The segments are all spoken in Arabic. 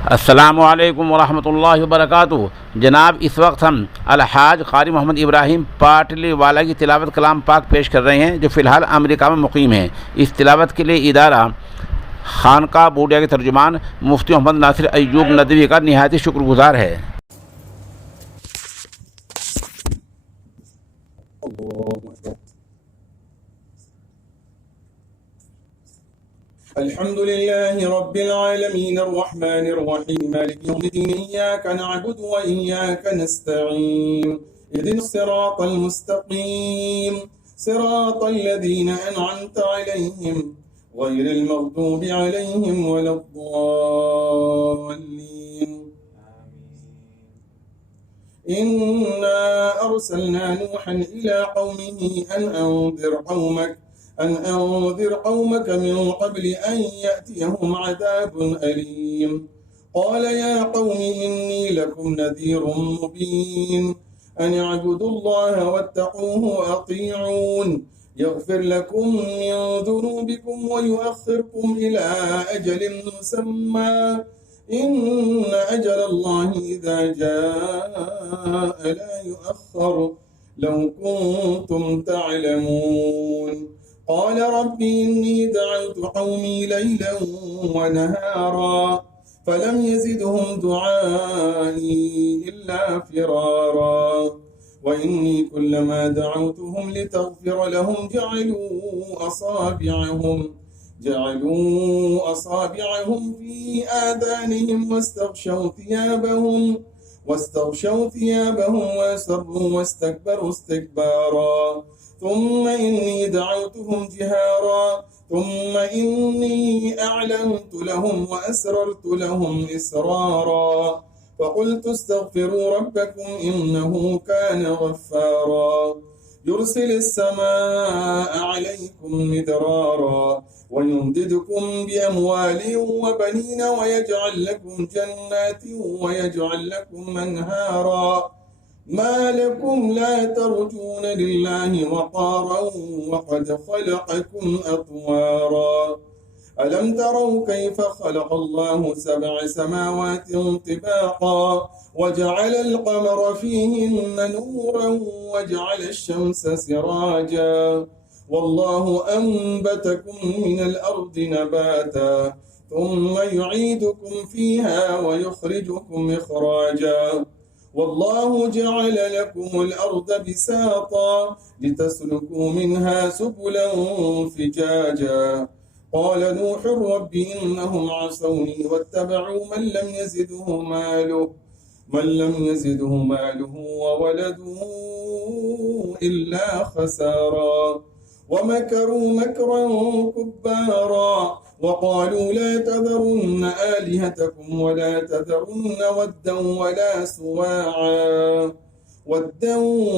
अस्सलामु अलैकुम वरहमतुल्लाहि वबरकातुहू। जनाब, इस वक्त हम अलहाज क़ारी मोहम्मद इब्राहिम पाटली वाला की तिलावत कलाम पाक पेश कर रहे हैं, जो फ़िलहाल अमेरिका में मुक़ीम हैं। इस तिलावत के लिए इदारा खानका बूडिया के तर्जुमान मुफ्ती मोहम्मद नासिर अय्यूब नदवी का निहायत शुक्रगुज़ार है। अल्हम्दुलिल्लाहि रब्बिल आलमीन अर्रहमानिर रहीम मालिकि यौमिद्दीन इय्याका नअबुदु व इय्याका नस्तईन इहदिनस सिरातल मुस्तक़ीम सिरातल लज़ीना अनअमता अलैहिम गैरिल मग़दूबि अलैहिम वलद्दाल्लीन। इन्ना अर्सलना नूहन इला क़ौमिही أن أنذر قومك من قبل أن يأتيهم عذاب أليم. قال يا قوم إني لكم نذير مبين أن اعبدوا الله واتقوه وأطيعون يغفر لكم من ذنوبكم ويؤخركم إلى أجل مسمى إن أجل الله إذا جاء لا يؤخر لو كنتم تعلمون. قال رب إني دعوت قومي ليلا ونهارا فلم يزدهم دعائي إلا فرارا وإني كلما دعوتهم لتغفر لهم جعلوا أصابعهم في آذانهم واستغشوا ثيابهم وأسروا واستكبروا استكبارا. ثم إني دعوتهم جهارا ثم إني أعلنت لهم وأسررت لهم إسرارا فقلت استغفروا ربكم إنه كان غفارا يرسل السماء عليكم مدرارا ويمددكم بأموال وبنين ويجعل لكم جنات ويجعل لكم أنهارا. ما لكم لا ترجون لله وقارا وقد خلقكم أطوارا. ألم تروا كيف خلق الله 7 سماوات طباقا وجعل القمر فيهن نورا وجعل الشمس سراجا والله أنبتكم من الأرض نباتا ثم يعيدكم فيها ويخرجكم إخراجا والله جعل لكم الأرض بساطا لتسلكوا منها سبلا فجاجا. قال نوح رب إنهم عصوني واتبعوا من لم يزده ماله وولده إلا خسارا ومكروا مكرا كبارا وقالوا لا تذرن آلهتكم ولا تذرن ودا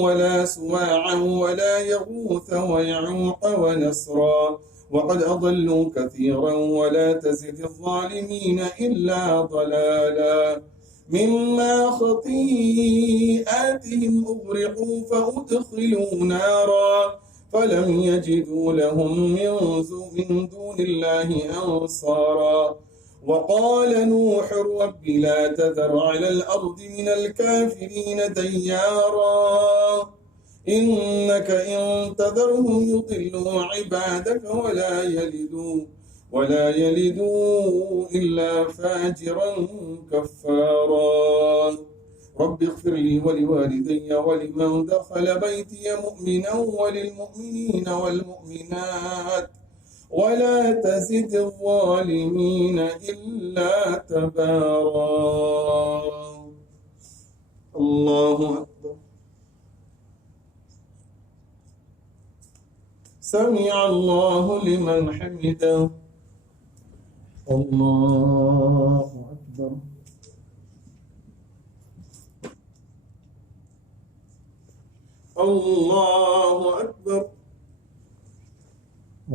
ولا سواعا ولا يغوث ويعوق ونسرا وقد أضلوا كثيرا ولا تزد الظالمين إلا ضلالا. مما خطيئاتهم أغرقوا فأدخلوا نارا فلم يجدوا لهم من دون الله أنصارا. وقال نوح رب لا تذر على الأرض من الكافرين ديارا إنك إن تذرهم يضلوا عبادك ولا يلدوا إلا فاجرا كفارا. رب اغفر لي ولوالدي ولمن دخل بيتي مؤمنا وللمؤمنين والمؤمنات ولا تزد الظالمين إلا تبارا. الله أكبر. سمع الله لمن حمده. الله أكبر. الله أكبر.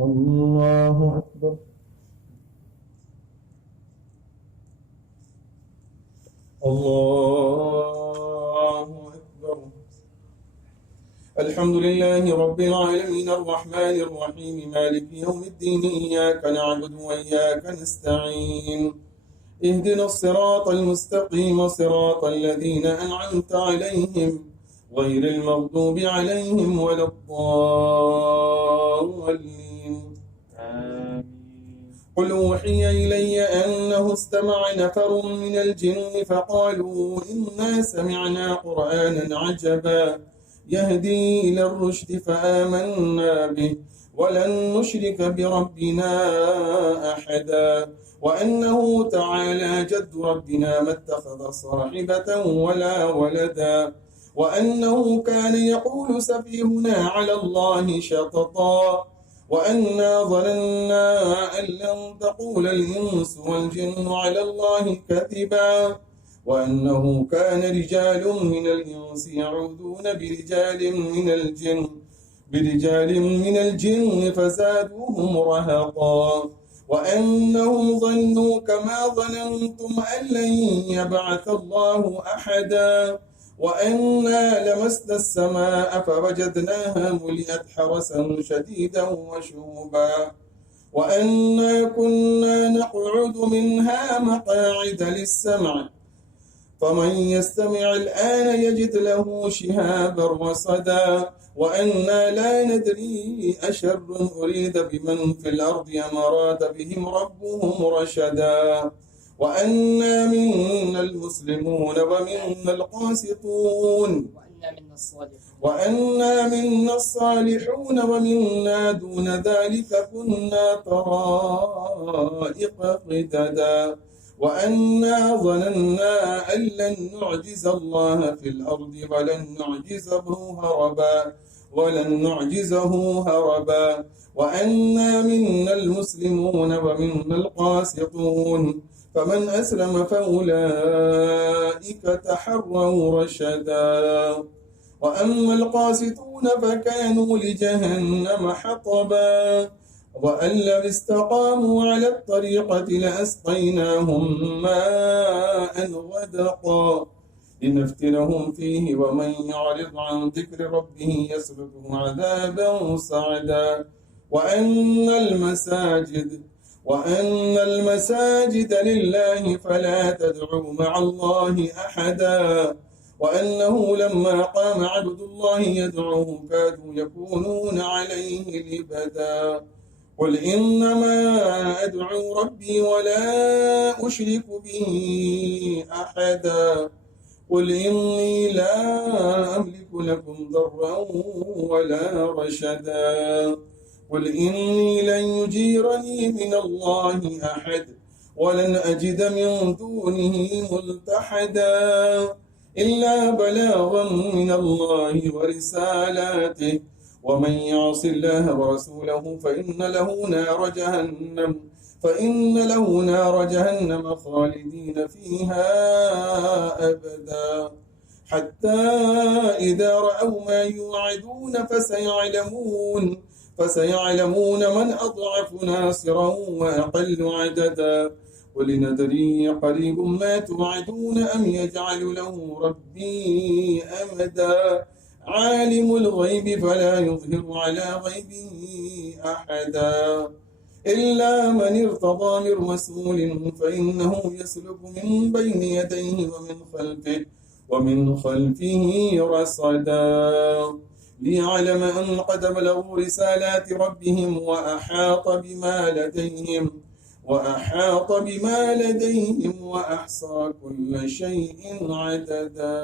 الله أكبر. الله أكبر. الحمد لله رب العالمين الرحمن الرحيم مالك يوم الدين إياك نعبد وإياك نستعين اهدنا الصراط المستقيم صراط الذين أنعمت عليهم غير المغضوب عليهم ولا الضالين. قل أوحي إلي أنه استمع نفر من الجن فقالوا إنا سمعنا قرآنا عجبا يهدي إلى الرشد فآمنا به ولن نشرك بربنا أحدا وأنه تعالى جد ربنا ما اتخذ صاحبة ولا ولدا وأنه كان يقول سفيهنا على الله شططا وأنا ظننا أن لن تقول الإنس والجن على الله كذبا وأنه كان رجال من الإنس يعوذون برجال من الجن فزادوهم رهقا وأنهم ظنوا كما ظننتم أن لن يبعث الله أحدا وأنا لمسنا السماء فوجدناها ملئت حرسا شديدا وشوبا وأنا كنا نقعد منها مقاعد للسمع فمن يستمع الآن يجد له شهابا رصدا وأنا لا ندري أشر أريد بمن في الأرض أم أراد بهم ربهم رشدا وأنا منا المسلمون ومنا القاسطون وأنا منا الصالحون ومنا دون ذلك كنا طرائق قددا وأنا ظننا أن لن نعجز الله في الأرض ولن نعجزه هربا وأنا منا المسلمون ومنا القاسطون فمن أسلم فأولئك تحروا رشدا وأما القاسطون فكانوا لجهنم حطبا وأن لو استقاموا على الطريقة لأسقيناهم ماء غدقا لنفتنهم فيه ومن يعرض عن ذكر ربه يسلكه عذابا صعدا وأن المساجد لله فلا تدعوا مع الله أحدا وأنه لما قام عبد الله يدعوه كادوا يكونون عليه لبدا قل إنما أدعو ربي ولا أشرك به أحدا قل إني لا أملك لكم ضرا ولا رشدا قل إني لن يجيرني من الله أحد ولن أجد من دونه ملتحدا إلا بلاغا من الله ورسالاته ومن يعص الله ورسوله فإن له نار جهنم خالدين فيها أبدا حتى إذا رأوا ما يوعدون فسيعلمون من أضعف ناصرا وأقل عددا قل ندري قريب ما توعدون أم يجعل له ربي أمدا عالم الغيب فلا يظهر على غيبه أحدا إلا من ارتضى من رسول فإنه يسلك من بين يديه ومن خلفه رصدا ليعلم أن قد بلغوا رسالات ربهم وأحاط بما لديهم وأحصى كل شيء عددا.